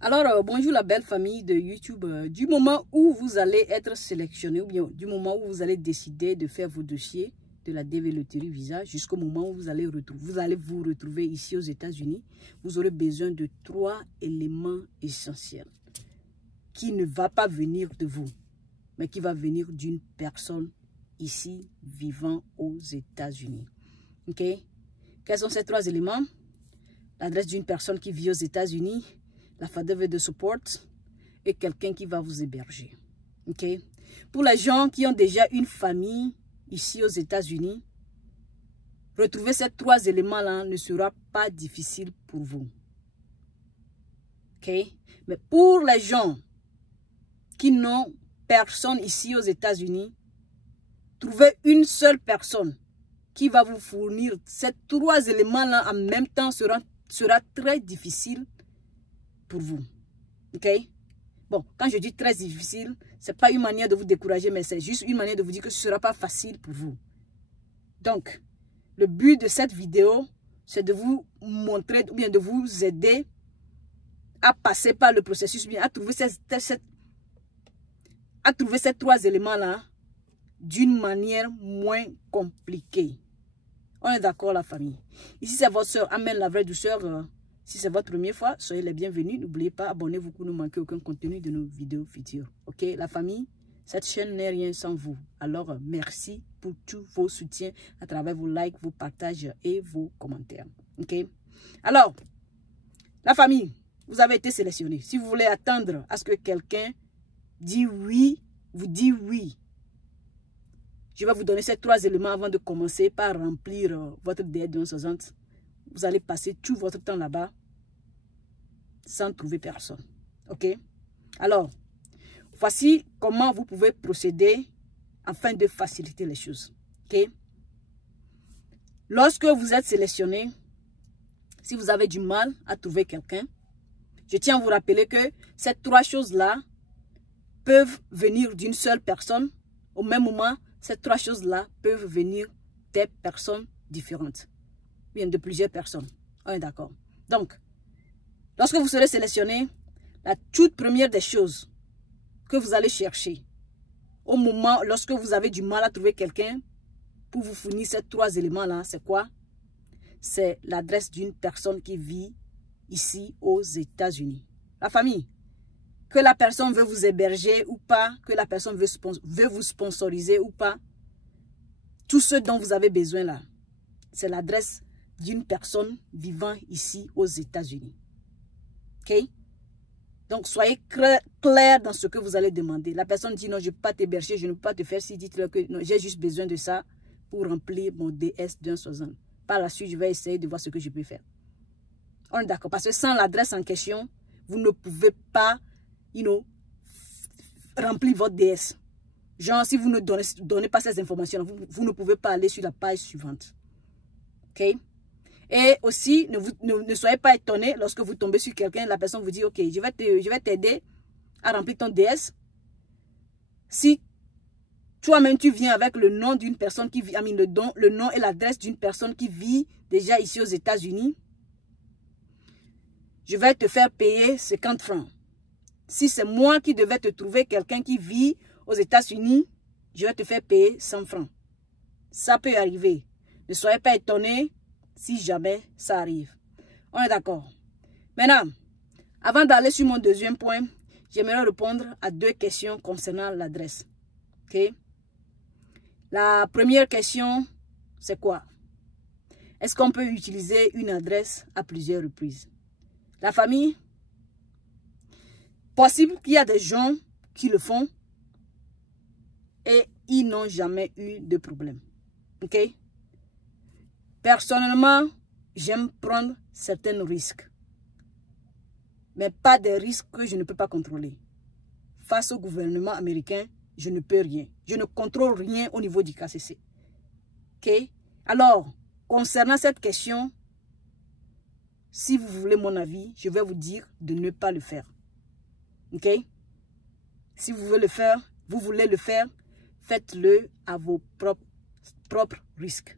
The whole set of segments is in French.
Alors, bonjour la belle famille de YouTube. Du moment où vous allez être sélectionné, ou bien du moment où vous allez décider de faire vos dossiers de la DV Loterie Visa, jusqu'au moment où vous allez vous retrouver ici aux États-Unis, vous aurez besoin de 3 éléments essentiels qui ne va pas venir de vous, mais qui va venir d'une personne ici vivant aux États-Unis. Ok? Quels sont ces 3 éléments? L'adresse d'une personne qui vit aux États-Unis, la FADV de support et quelqu'un qui va vous héberger. Ok? Pour les gens qui ont déjà une famille ici aux États-Unis, retrouver ces 3 éléments-là ne sera pas difficile pour vous. Ok? Mais pour les gens qui n'ont personne ici aux États-Unis, trouver une seule personne qui va vous fournir ces 3 éléments-là en même temps sera très difficile pour vous. Ok? Bon, quand je dis très difficile, ce n'est pas une manière de vous décourager, mais c'est juste une manière de vous dire que ce ne sera pas facile pour vous. Donc, le but de cette vidéo, c'est de vous montrer, ou bien de vous aider à passer par le processus, bien à trouver ces 3 éléments-là d'une manière moins compliquée. On est d'accord, la famille? Ici, c'est votre soeur, Amène la vraie douceur. Si c'est votre première fois, soyez les bienvenus. N'oubliez pas, abonnez-vous pour ne manquer aucun contenu de nos vidéos futures. Ok, la famille, cette chaîne n'est rien sans vous. Alors, merci pour tous vos soutiens à travers vos likes, vos partages et vos commentaires. Ok, alors, la famille, vous avez été sélectionné. Si vous voulez attendre à ce que quelqu'un dise oui, vous dites oui. Je vais vous donner ces 3 éléments avant de commencer par remplir votre DS260. Vous allez passer tout votre temps là-bas sans trouver personne. Ok? Alors, voici comment vous pouvez procéder afin de faciliter les choses. Ok? Lorsque vous êtes sélectionné, si vous avez du mal à trouver quelqu'un, je tiens à vous rappeler que ces 3 choses-là peuvent venir d'une seule personne. Au même moment, ces 3 choses-là peuvent venir des personnes différentes. Bien, de plusieurs personnes. On est d'accord. Donc, lorsque vous serez sélectionné, la toute première des choses que vous allez chercher, au moment, lorsque vous avez du mal à trouver quelqu'un, pour vous fournir ces 3 éléments-là, c'est quoi? C'est l'adresse d'une personne qui vit ici aux États-Unis. La famille, que la personne veut vous héberger ou pas, que la personne veut vous sponsoriser ou pas, tout ce dont vous avez besoin là, c'est l'adresse d'une personne vivant ici aux États-Unis. Ok? Donc, soyez clair dans ce que vous allez demander. La personne dit non, je ne peux pas t'héberger, je ne peux pas te faire ci, dites-leur que non, j'ai juste besoin de ça pour remplir mon DS260. Par la suite, je vais essayer de voir ce que je peux faire. On est d'accord? Parce que sans l'adresse en question, vous ne pouvez pas, remplir votre DS. Genre, si vous ne donnez pas ces informations, vous ne pouvez pas aller sur la page suivante. Ok? Et aussi, ne soyez pas étonné lorsque vous tombez sur quelqu'un, la personne vous dit, ok, je vais t'aider à remplir ton DS. Si toi-même tu viens avec le nom d'une personne qui vit, le nom et l'adresse d'une personne qui vit déjà ici aux États-Unis, je vais te faire payer 50 francs. Si c'est moi qui devais te trouver quelqu'un qui vit aux États-Unis, je vais te faire payer 100 francs. Ça peut arriver. Ne soyez pas étonnés si jamais ça arrive. On est d'accord. Maintenant, avant d'aller sur mon deuxième point, j'aimerais répondre à 2 questions concernant l'adresse. Ok? La première question, c'est quoi? Est-ce qu'on peut utiliser une adresse à plusieurs reprises? La famille, possible qu'il y a des gens qui le font et ils n'ont jamais eu de problème. Ok? Personnellement, j'aime prendre certains risques. Mais pas des risques que je ne peux pas contrôler. Face au gouvernement américain, je ne peux rien. Je ne contrôle rien au niveau du KCC. Ok? Alors, concernant cette question, si vous voulez mon avis, je vais vous dire de ne pas le faire. Ok? Si vous voulez le faire, faites-le à vos propres risques.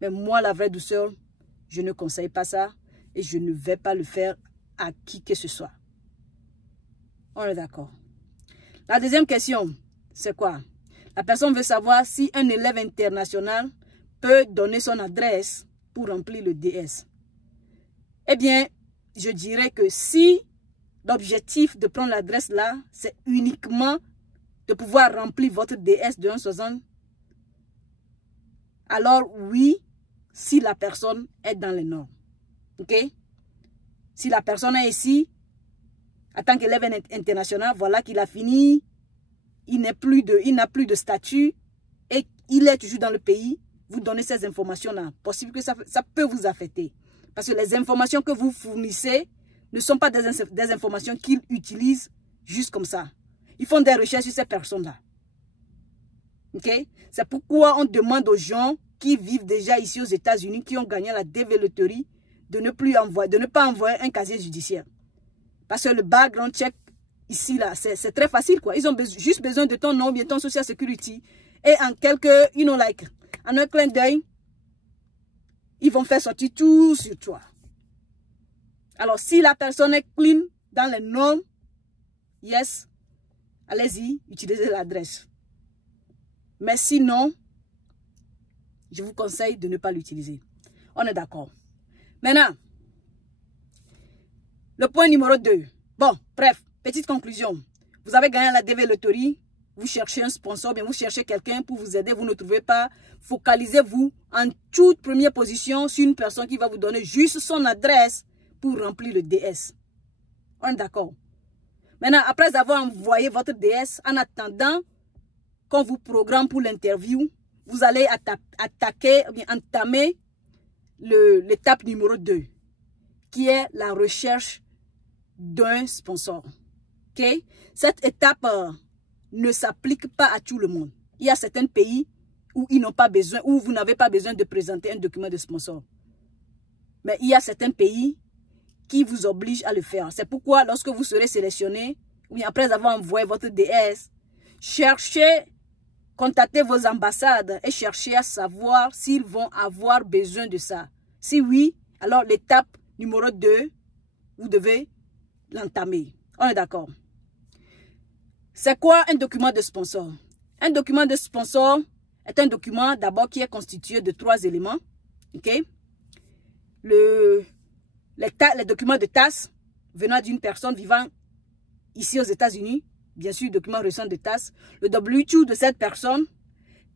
Mais moi, la vraie douceur, je ne conseille pas ça et je ne vais pas le faire à qui que ce soit. On est d'accord. La deuxième question, c'est quoi? La personne veut savoir si un élève international peut donner son adresse pour remplir le DS. Eh bien, je dirais que si l'objectif de prendre l'adresse là, c'est uniquement de pouvoir remplir votre DS de 1,60, alors oui, si la personne est dans les normes. Ok? Si la personne est ici, en tant qu'élève international, voilà qu'il a fini, il n'a plus de statut et il est toujours dans le pays, vous donnez ces informations-là. Possible que ça peut vous affecter. Parce que les informations que vous fournissez ne sont pas des informations qu'ils utilisent juste comme ça. Ils font des recherches sur ces personnes-là. Ok? C'est pourquoi on demande aux gens qui vivent déjà ici aux États-Unis, qui ont gagné la dévéloterie, de ne pas envoyer un casier judiciaire. Parce que le background check ici, là, c'est très facile, quoi. Ils ont juste besoin de ton nom, bien ton social security. Et en en un clin d'œil, ils vont faire sortir tout sur toi. Alors, si la personne est clean dans les normes, yes, allez-y, utilisez l'adresse. Mais sinon, je vous conseille de ne pas l'utiliser. On est d'accord. Maintenant, le point numéro 2. Bon, bref, petite conclusion. Vous avez gagné la dévéloterie, vous cherchez un sponsor, bien vous cherchez quelqu'un pour vous aider, vous ne trouvez pas. Focalisez-vous en toute première position sur une personne qui va vous donner juste son adresse pour remplir le DS. On est d'accord. Maintenant, après avoir envoyé votre DS, en attendant qu'on vous programme pour l'interview, vous allez entamer l'étape numéro 2, qui est la recherche d'un sponsor. Okay? Cette étape ne s'applique pas à tout le monde. Il y a certains pays où ils n'ont pas besoin, où vous n'avez pas besoin de présenter un document de sponsor. Mais il y a certains pays qui vous obligent à le faire. C'est pourquoi lorsque vous serez sélectionné, ou après avoir envoyé votre DS, contactez vos ambassades et cherchez à savoir s'ils vont avoir besoin de ça. Si oui, alors l'étape numéro 2, vous devez l'entamer. On est d'accord. C'est quoi un document de sponsor? Un document de sponsor est un document d'abord qui est constitué de 3 éléments. Okay? Les documents de TAS venant d'une personne vivant ici aux États-Unis, bien sûr, document récent de TAS, le W2 de cette personne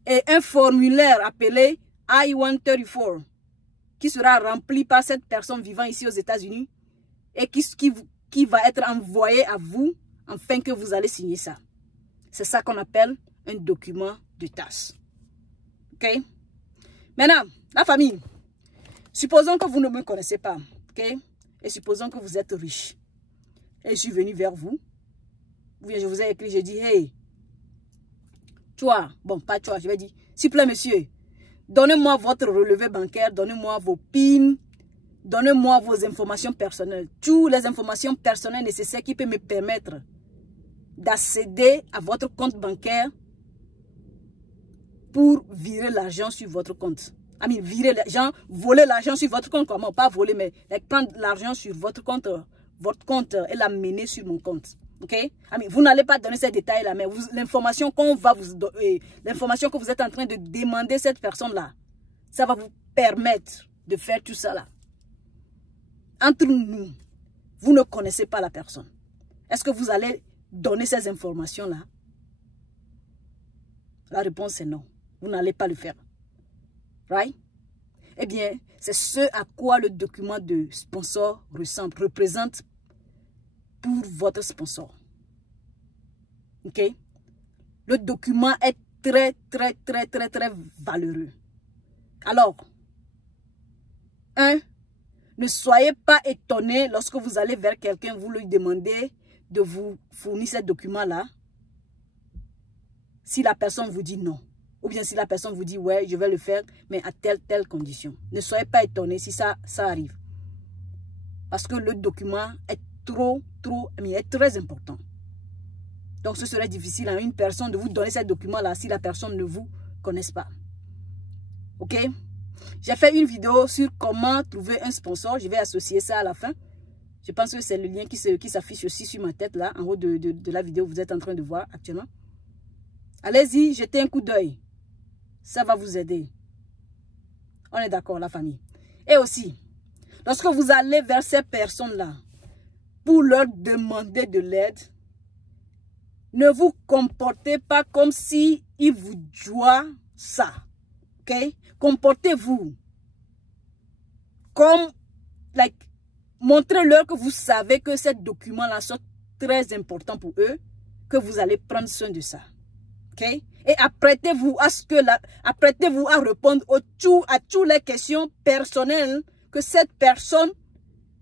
et un formulaire appelé I-134 qui sera rempli par cette personne vivant ici aux États-Unis et qui va être envoyé à vous afin que vous allez signer ça. C'est ça qu'on appelle un document de TAS. Ok? Maintenant, la famille, supposons que vous ne me connaissez pas, ok? Et supposons que vous êtes riche. Et je suis venu vers vous. Ou bien je vous ai écrit, je dis, hey, toi, bon, pas toi, je vais dire, s'il vous plaît, monsieur, donnez-moi votre relevé bancaire, donnez-moi vos PIN, donnez-moi vos informations personnelles. Toutes les informations personnelles nécessaires qui peuvent me permettre d'accéder à votre compte bancaire pour virer l'argent sur votre compte. Virer l'argent, voler l'argent sur votre compte, comment? Pas voler, mais prendre l'argent sur votre compte et l'amener sur mon compte. Ok? Vous n'allez pas donner ces détails-là, mais l'information qu'on va vous donner, l'information que vous êtes en train de demander cette personne-là, ça va vous permettre de faire tout ça là. Entre nous, vous ne connaissez pas la personne. Est-ce que vous allez donner ces informations-là? La réponse est non. Vous n'allez pas le faire. Right? Eh bien, c'est ce à quoi le document de sponsor représente pour votre sponsor. Ok? Le document est très valeureux. Alors, 1. Ne soyez pas étonné lorsque vous allez vers quelqu'un, vous lui demandez de vous fournir ce document-là. Si la personne vous dit non. Ou bien si la personne vous dit, ouais, je vais le faire, mais à telle condition. Ne soyez pas étonné si ça arrive. Parce que le document est est très important. Donc, ce serait difficile à une personne de vous donner ce document-là si la personne ne vous connaisse pas. Ok? J'ai fait une vidéo sur comment trouver un sponsor. Je vais associer ça à la fin. Je pense que c'est le lien qui s'affiche aussi sur ma tête, là, en haut de la vidéo que vous êtes en train de voir actuellement. Allez-y, jetez un coup d'œil. Ça va vous aider. On est d'accord, la famille. Et aussi, lorsque vous allez vers ces personnes-là, pour leur demander de l'aide, ne vous comportez pas comme si ils vous doivent ça. Ok? Comportez-vous comme, montrez-leur que vous savez que ces documents-là sont très importants pour eux, que vous allez prendre soin de ça. Ok? Et apprêtez-vous à répondre à toutes les questions personnelles que cette personne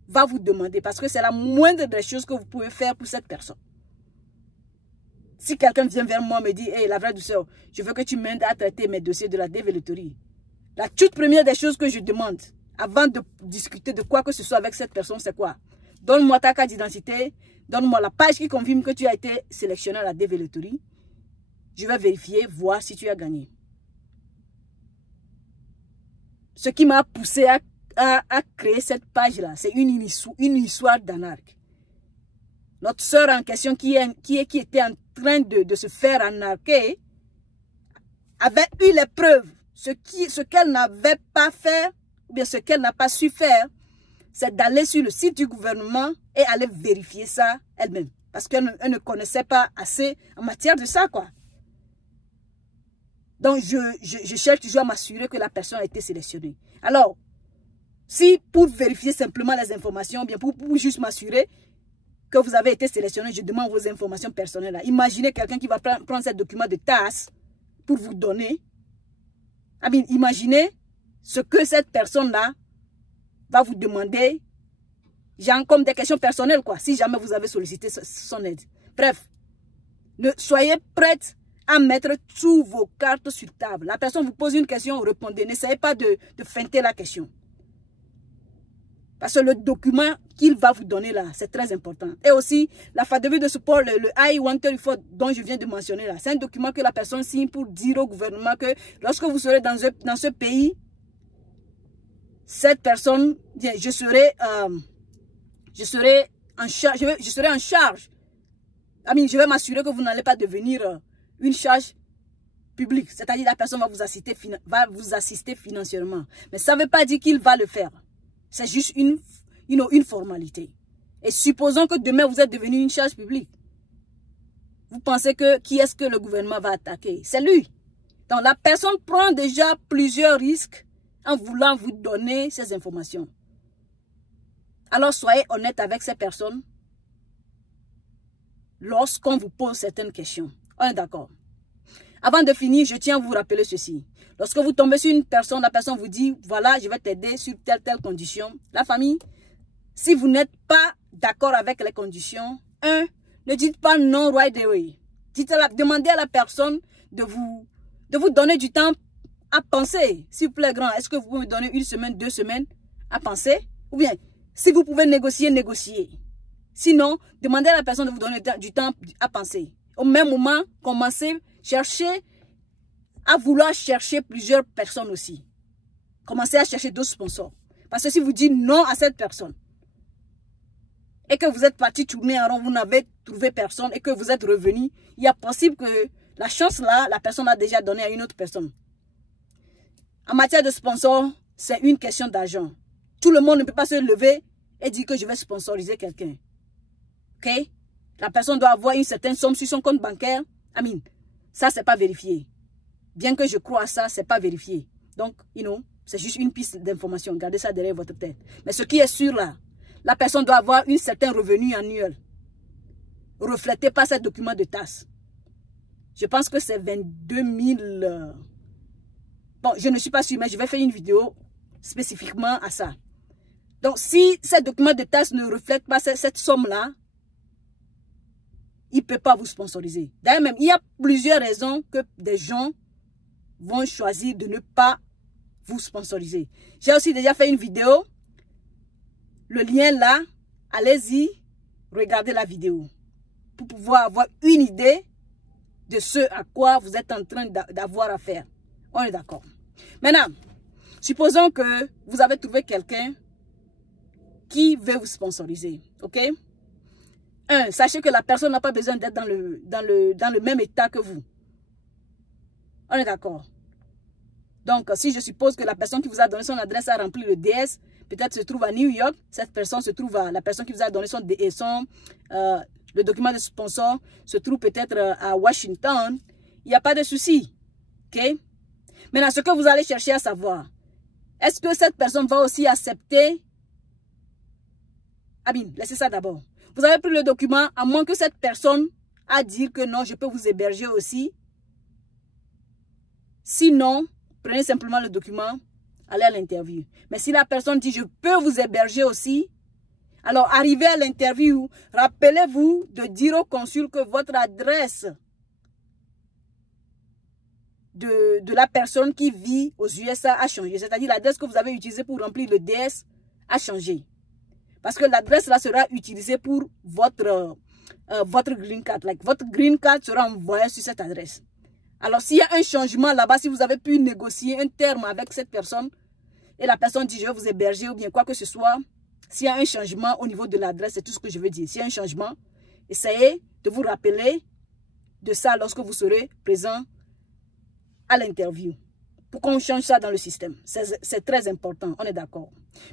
va vous demander. Parce que c'est la moindre des choses que vous pouvez faire pour cette personne. Si quelqu'un vient vers moi et me dit, hey, la vraie douceur, je veux que tu m'aides à traiter mes dossiers de la développerie. La toute première des choses que je demande, avant de discuter de quoi que ce soit avec cette personne, c'est quoi? Donne-moi ta carte d'identité, donne-moi la page qui confirme que tu as été sélectionné à la développerie. Je vais vérifier, voir si tu as gagné. Ce qui m'a poussé à créer cette page-là, c'est une histoire d'arnaque. Notre sœur en question qui était en train de se faire arnaquer avait eu les preuves. Ce qu'elle n'avait pas fait, ou bien ce qu'elle n'a pas su faire, c'est d'aller sur le site du gouvernement et aller vérifier ça elle-même. Parce qu'elle ne connaissait pas assez en matière de ça, quoi. Donc, je cherche toujours à m'assurer que la personne a été sélectionnée. Alors, si pour vérifier simplement les informations, bien pour juste m'assurer que vous avez été sélectionné, je demande vos informations personnelles. Là. Imaginez quelqu'un qui va prendre ce document de TAS pour vous donner. Imaginez ce que cette personne-là va vous demander, genre comme des questions personnelles, quoi, si jamais vous avez sollicité son aide. Bref, soyez prêts à mettre toutes vos cartes sur table. La personne vous pose une question, répondez. N'essayez pas de feinter la question. Parce que le document qu'il va vous donner là, c'est très important. Et aussi, la FADV de support, le I-134 dont je viens de mentionner là, c'est un document que la personne signe pour dire au gouvernement que lorsque vous serez dans ce pays, cette personne, je serai en charge. Je vais m'assurer que vous n'allez pas devenir une charge publique. C'est-à-dire la personne va vous assister financièrement. Mais ça ne veut pas dire qu'il va le faire. C'est juste une formalité. Et supposons que demain vous êtes devenu une charge publique. Vous pensez que qui est-ce que le gouvernement va attaquer? C'est lui. Donc la personne prend déjà plusieurs risques en voulant vous donner ces informations. Alors soyez honnête avec ces personnes lorsqu'on vous pose certaines questions. On est d'accord. Avant de finir, je tiens à vous rappeler ceci. Lorsque vous tombez sur une personne, la personne vous dit, voilà, je vais t'aider sur telle condition. La famille, si vous n'êtes pas d'accord avec les conditions, ne dites pas non right away. Demandez à la personne de vous donner du temps à penser. S'il vous plaît, grand, est-ce que vous pouvez me donner 1 semaine, 2 semaines à penser? Ou bien, si vous pouvez négocier, négocier. Sinon, demandez à la personne de vous donner du temps à penser. Au même moment, commencez à vouloir chercher plusieurs personnes aussi. Commencez à chercher d'autres sponsors. Parce que si vous dites non à cette personne et que vous êtes parti tourner en rond, vous n'avez trouvé personne et que vous êtes revenu, il y a possible que la chance là, la personne a déjà donné à une autre personne. En matière de sponsor, c'est une question d'argent. Tout le monde ne peut pas se lever et dire que je vais sponsoriser quelqu'un. Ok? La personne doit avoir une certaine somme sur son compte bancaire. Ça, c'est pas vérifié. Bien que je crois à ça, c'est pas vérifié. Donc, c'est juste une piste d'information. Gardez ça derrière votre tête. Mais ce qui est sûr là, la personne doit avoir un certain revenu annuel. Reflété par ce document de TAS. Je pense que c'est 22 000... Bon, je ne suis pas sûre, mais je vais faire une vidéo spécifiquement à ça. Donc, si ce document de TAS ne reflète pas cette somme-là, il ne peut pas vous sponsoriser. D'ailleurs, même, il y a plusieurs raisons que des gens vont choisir de ne pas vous sponsoriser. J'ai aussi déjà fait une vidéo. Le lien là, allez-y, regardez la vidéo. Pour pouvoir avoir une idée de ce à quoi vous êtes en train d'avoir affaire. On est d'accord. Maintenant, supposons que vous avez trouvé quelqu'un qui veut vous sponsoriser. Ok? Sachez que la personne n'a pas besoin d'être dans le même état que vous. On est d'accord? Donc, si je suppose que la personne qui vous a donné son adresse a rempli le DS, peut-être se trouve à New York, cette personne se trouve à... La personne qui vous a donné le document de sponsor se trouve peut-être à Washington. Il n'y a pas de souci. Ok? Maintenant, ce que vous allez chercher à savoir, est-ce que cette personne va aussi accepter... Amine, laissez ça d'abord. Vous avez pris le document, à moins que cette personne a dit que non, je peux vous héberger aussi. Sinon, prenez simplement le document, allez à l'interview. Mais si la personne dit je peux vous héberger aussi, alors arrivez à l'interview, rappelez-vous de dire au consul que votre adresse de la personne qui vit aux USA a changé. C'est-à-dire l'adresse que vous avez utilisée pour remplir le DS a changé. Parce que l'adresse là sera utilisée pour votre green card. Votre green card sera envoyé sur cette adresse. Alors, s'il y a un changement là-bas, si vous avez pu négocier un terme avec cette personne et la personne dit je vais vous héberger ou bien quoi que ce soit, s'il y a un changement au niveau de l'adresse, c'est tout ce que je veux dire. S'il y a un changement, essayez de vous rappeler de ça lorsque vous serez présent à l'interview. Pour qu'on change ça dans le système. C'est très important, on est d'accord.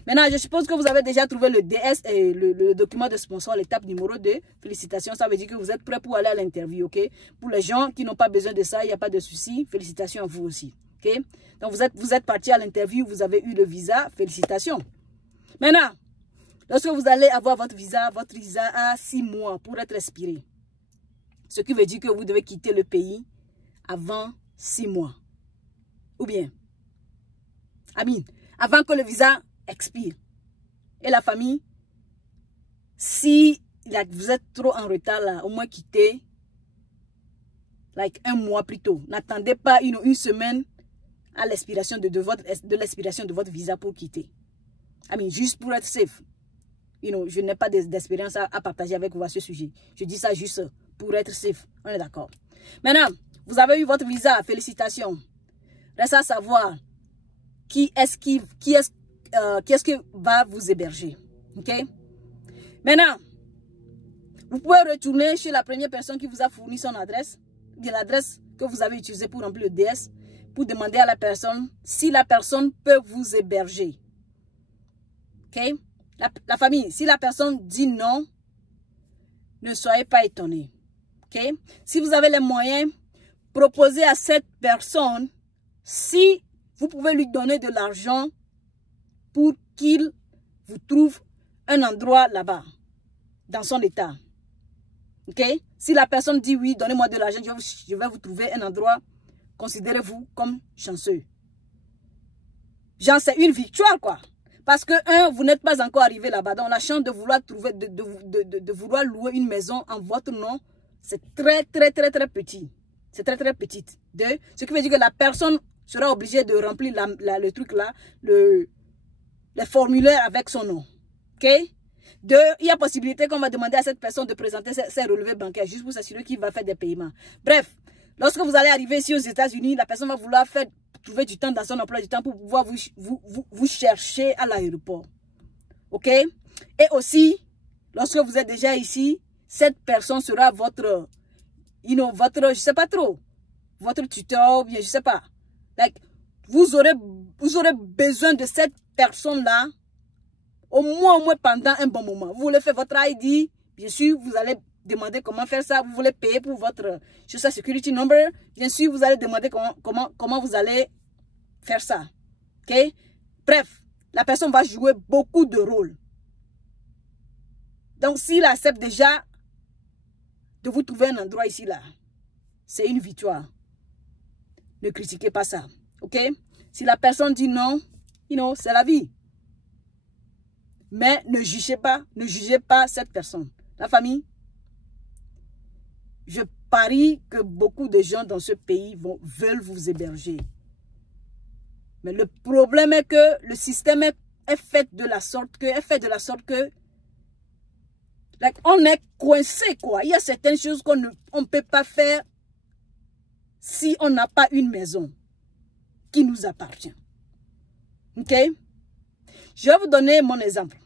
Maintenant, je suppose que vous avez déjà trouvé le DS et le document de sponsor, l'étape numéro 2. Félicitations, ça veut dire que vous êtes prêts pour aller à l'interview, ok? Pour les gens qui n'ont pas besoin de ça, il n'y a pas de souci. Félicitations à vous aussi, ok? Donc, vous êtes parti à l'interview, vous avez eu le visa, félicitations. Maintenant, lorsque vous allez avoir votre visa a 6 mois pour être expiré. Ce qui veut dire que vous devez quitter le pays avant 6 mois. Ou bien, Amine, avant que le visa expire. Et la famille, si vous êtes trop en retard là, au moins quittez un mois plus tôt. N'attendez pas une semaine à l'expiration de l'expiration de votre visa pour quitter. Amine, juste pour être safe. Je n'ai pas d'expérience à partager avec vous à ce sujet. Je dis ça juste pour être safe. On est d'accord. Maintenant, vous avez eu votre visa. Félicitations. Reste à savoir qui est-ce qui va vous héberger. Ok? Maintenant, vous pouvez retourner chez la première personne qui vous a fourni son adresse, l'adresse que vous avez utilisée pour remplir le DS, pour demander à la personne si la personne peut vous héberger. Ok? La famille, si la personne dit non, ne soyez pas étonnés. Ok? Si vous avez les moyens, proposez à cette personne si vous pouvez lui donner de l'argent pour qu'il vous trouve un endroit là-bas, dans son état. Ok? Si la personne dit oui, donnez-moi de l'argent, je vais vous trouver un endroit, considérez-vous comme chanceux. Genre, c'est une victoire, quoi. Parce que, vous n'êtes pas encore arrivé là-bas. Donc, la chance de vouloir trouver, de vouloir louer une maison en votre nom, c'est très, très, très, très petit. C'est très, très petit. Ce qui veut dire que la personne sera obligée de remplir le truc là, le formulaire avec son nom. Ok? Il y a possibilité qu'on va demander à cette personne de présenter ses relevés bancaires juste pour s'assurer qu'il va faire des paiements. Bref, lorsque vous allez arriver ici aux États-Unis, la personne va vouloir trouver du temps dans son emploi du temps pour pouvoir vous chercher à l'aéroport. Ok? Et aussi, lorsque vous êtes déjà ici, cette personne sera votre, je sais pas trop, votre tuteur, ou bien je sais pas. Vous aurez besoin de cette personne-là au moins pendant un bon moment. Vous voulez faire votre ID, bien sûr, vous allez demander comment faire ça. Vous voulez payer pour votre Social Security Number, bien sûr, vous allez demander comment vous allez faire ça. Ok? Bref, la personne va jouer beaucoup de rôles. Donc, s'il accepte déjà de vous trouver un endroit ici, là, c'est une victoire. Ne critiquez pas ça. Ok? Si la personne dit non, c'est la vie. Mais ne jugez pas cette personne. La famille, je parie que beaucoup de gens dans ce pays veulent vous héberger. Mais le problème est que le système est fait de la sorte que on est coincé, quoi. Il y a certaines choses qu'on ne peut pas faire si on n'a pas une maison qui nous appartient. Ok? Je vais vous donner mon exemple.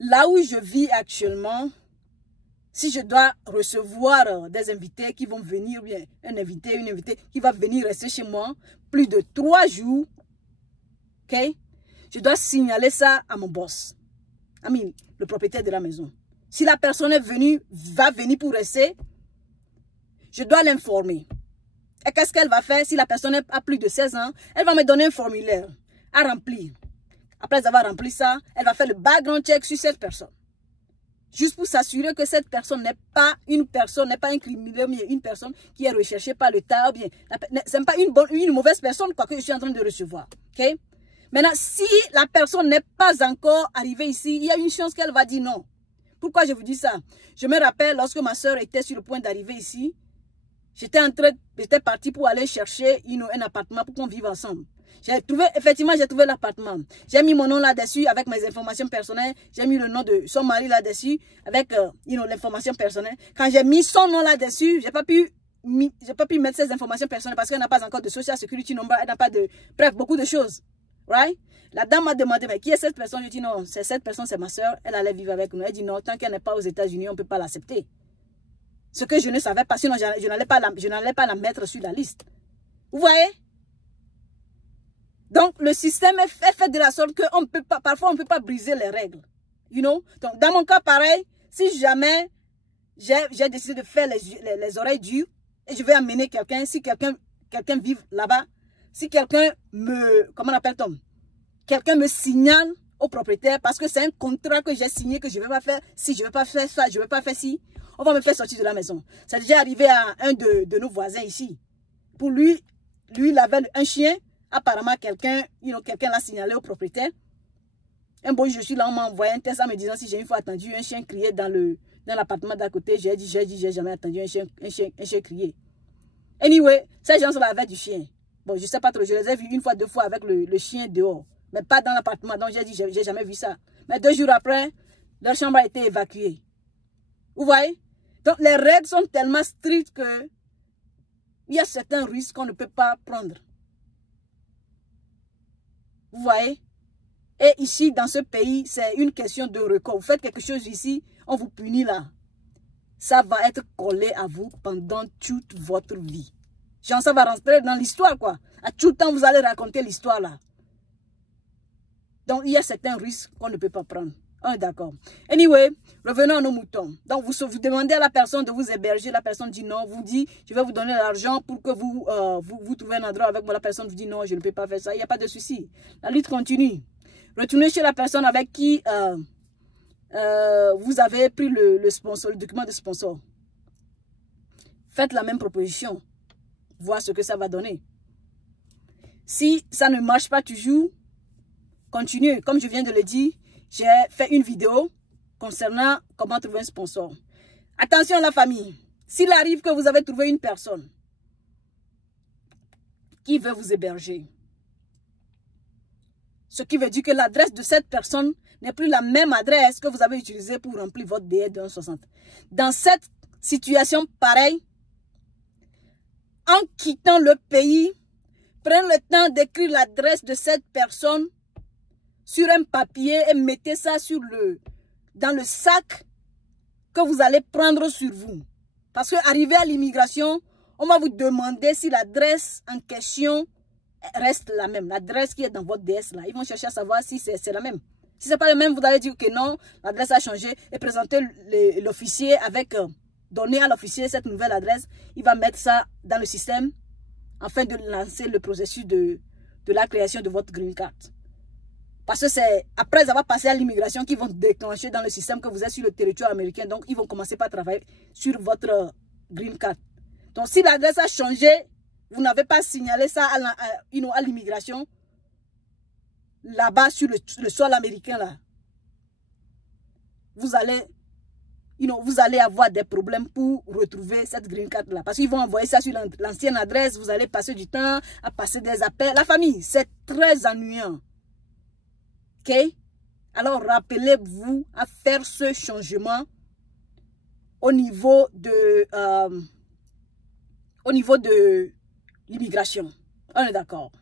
là où je vis actuellement, si je dois recevoir des invités qui vont venir, ou bien un invité, une invitée qui va venir rester chez moi plus de 3 jours, ok? Je dois signaler ça à mon boss, le propriétaire de la maison. Si la personne est venue, va venir pour rester, je dois l'informer. Et qu'est-ce qu'elle va faire si la personne a plus de 16 ans? Elle va me donner un formulaire à remplir. Après avoir rempli ça, elle va faire le background check sur cette personne. Juste pour s'assurer que cette personne n'est pas une personne, n'est pas un criminel, mais une personne qui est recherchée par l'État. Ce n'est pas une mauvaise personne quoi, que je suis en train de recevoir. Okay? Maintenant, si la personne n'est pas encore arrivée ici, il y a une chance qu'elle va dire non. Pourquoi je vous dis ça? Je me rappelle lorsque ma soeur était sur le point d'arriver ici, j'étais partie pour aller chercher un appartement pour qu'on vive ensemble. Effectivement, j'ai trouvé l'appartement. J'ai mis mon nom là-dessus avec mes informations personnelles. J'ai mis le nom de son mari là-dessus avec l'information personnelle. Quand j'ai mis son nom là-dessus, j'ai pas pu mettre ces informations personnelles parce qu'elle n'a pas encore de social security number, elle n'a pas de... Bref, beaucoup de choses. Right? La dame m'a demandé, mais qui est cette personne? Je dis non, cette personne, c'est ma soeur. Elle allait vivre avec nous. Elle dit non, tant qu'elle n'est pas aux États-Unis, on ne peut pas l'accepter. Ce que je ne savais pas, sinon je n'allais pas la mettre sur la liste. Vous voyez? Donc, le système est fait de la sorte que parfois, on ne peut pas briser les règles. You know? Donc, dans mon cas, pareil, si jamais j'ai décidé de faire les oreilles dures et je vais amener quelqu'un, si quelqu'un vit là-bas, si quelqu'un comment on appelle-t-on? Quelqu'un me signale au propriétaire parce que c'est un contrat que j'ai signé que je ne vais pas faire. Si je ne vais pas faire ça, je ne vais pas faire ci. On va me faire sortir de la maison. C'est déjà arrivé à un de nos voisins ici. Pour lui, il avait un chien. Apparemment, quelqu'un l'a signalé au propriétaire. Un bon, je suis là, on m'a envoyé un test en me disant si j'ai une fois attendu un chien crier dans l'appartement d'à côté. J'ai dit, j'ai jamais attendu un chien crier. Anyway, ces gens-là avaient du chien. Bon, je ne sais pas trop, je les ai vus une fois, 2 fois avec le chien dehors. Mais pas dans l'appartement, donc j'ai dit, j'ai jamais vu ça. Mais 2 jours après, leur chambre a été évacuée. Vous voyez? Donc, les règles sont tellement strictes que il y a certains risques qu'on ne peut pas prendre. Vous voyez? Et ici, dans ce pays, c'est une question de record. Vous faites quelque chose ici, on vous punit là. Ça va être collé à vous pendant toute votre vie. Genre, ça va rentrer dans l'histoire, quoi. À tout temps, vous allez raconter l'histoire là. Donc, il y a certains risques qu'on ne peut pas prendre. On est d'accord. Anyway, revenons à nos moutons. Donc, vous demandez à la personne de vous héberger. La personne dit non. Vous dit, je vais vous donner l'argent pour que vous trouvez un endroit avec moi. La personne vous dit non, je ne peux pas faire ça. Il n'y a pas de souci. La lutte continue. Retournez chez la personne avec qui vous avez pris le sponsor, le document de sponsor. Faites la même proposition. Voir ce que ça va donner. Si ça ne marche pas toujours, continuez. Comme je viens de le dire, j'ai fait une vidéo concernant comment trouver un sponsor. Attention la famille, s'il arrive que vous avez trouvé une personne qui veut vous héberger, ce qui veut dire que l'adresse de cette personne n'est plus la même adresse que vous avez utilisée pour remplir votre billet de 1,60. Dans cette situation pareille, en quittant le pays, prenez le temps d'écrire l'adresse de cette personne sur un papier et mettez ça dans le sac que vous allez prendre sur vous. Parce que arrivé à l'immigration, on va vous demander si l'adresse en question reste la même. L'adresse qui est dans votre DS là. Ils vont chercher à savoir si c'est la même. Si ce n'est pas la même, vous allez dire que non, l'adresse a changé et présenter l'officier avec, donner à l'officier cette nouvelle adresse. Il va mettre ça dans le système afin de lancer le processus de la création de votre green card. Parce que c'est après avoir passé à l'immigration qu'ils vont déclencher dans le système que vous êtes sur le territoire américain. Donc, ils vont commencer par travailler sur votre green card. Donc, si l'adresse a changé, vous n'avez pas signalé ça à l'immigration, là-bas sur le sol américain, là, vous allez avoir des problèmes pour retrouver cette green card là. Parce qu'ils vont envoyer ça sur l'ancienne adresse, vous allez passer du temps à passer des appels. La famille, c'est très ennuyant. Ok? Alors, rappelez-vous à faire ce changement au niveau de l'immigration. On est d'accord.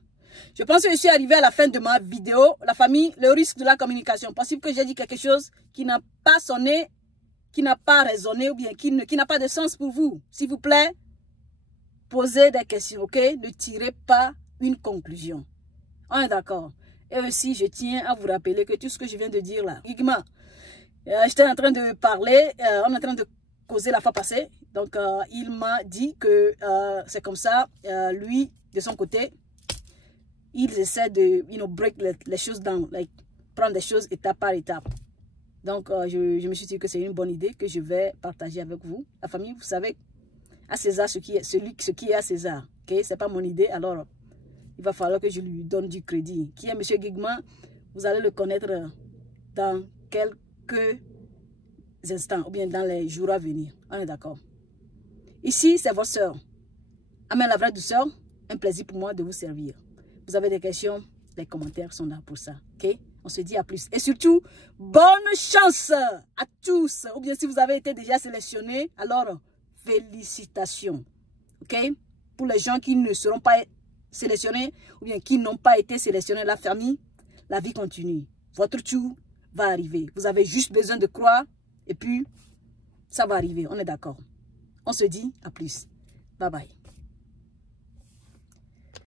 Je pense que je suis arrivé à la fin de ma vidéo. La famille, le risque de la communication. Possible que j'ai dit quelque chose qui n'a pas sonné, qui n'a pas résonné ou bien qui n'a pas de sens pour vous. S'il vous plaît, posez des questions, ok? Ne tirez pas une conclusion. On est d'accord. Et aussi, je tiens à vous rappeler que tout ce que je viens de dire là, j'étais en train de parler, on est en train de causer la fois passée. Donc, il m'a dit que c'est comme ça, lui, de son côté, ils essaient de, break les choses down, like, prendre des choses étape par étape. Donc, je me suis dit que c'est une bonne idée que je vais partager avec vous. La famille, vous savez, à César, ce qui est à César. Ok, c'est pas mon idée, alors il va falloir que je lui donne du crédit. Qui est M. Guigman? Vous allez le connaître dans quelques instants, ou bien dans les jours à venir. On est d'accord. Ici, c'est votre soeur. Amen, la vraie douceur. Un plaisir pour moi de vous servir. Vous avez des questions? Les commentaires sont là pour ça. Ok? On se dit à plus. Et surtout, bonne chance à tous. Ou bien si vous avez été déjà sélectionné, alors félicitations. Ok? Pour les gens qui ne seront pas sélectionnés ou bien qui n'ont pas été sélectionnés, la famille, la vie continue. Votre tour va arriver. Vous avez juste besoin de croire et puis ça va arriver. On est d'accord. On se dit à plus. Bye bye.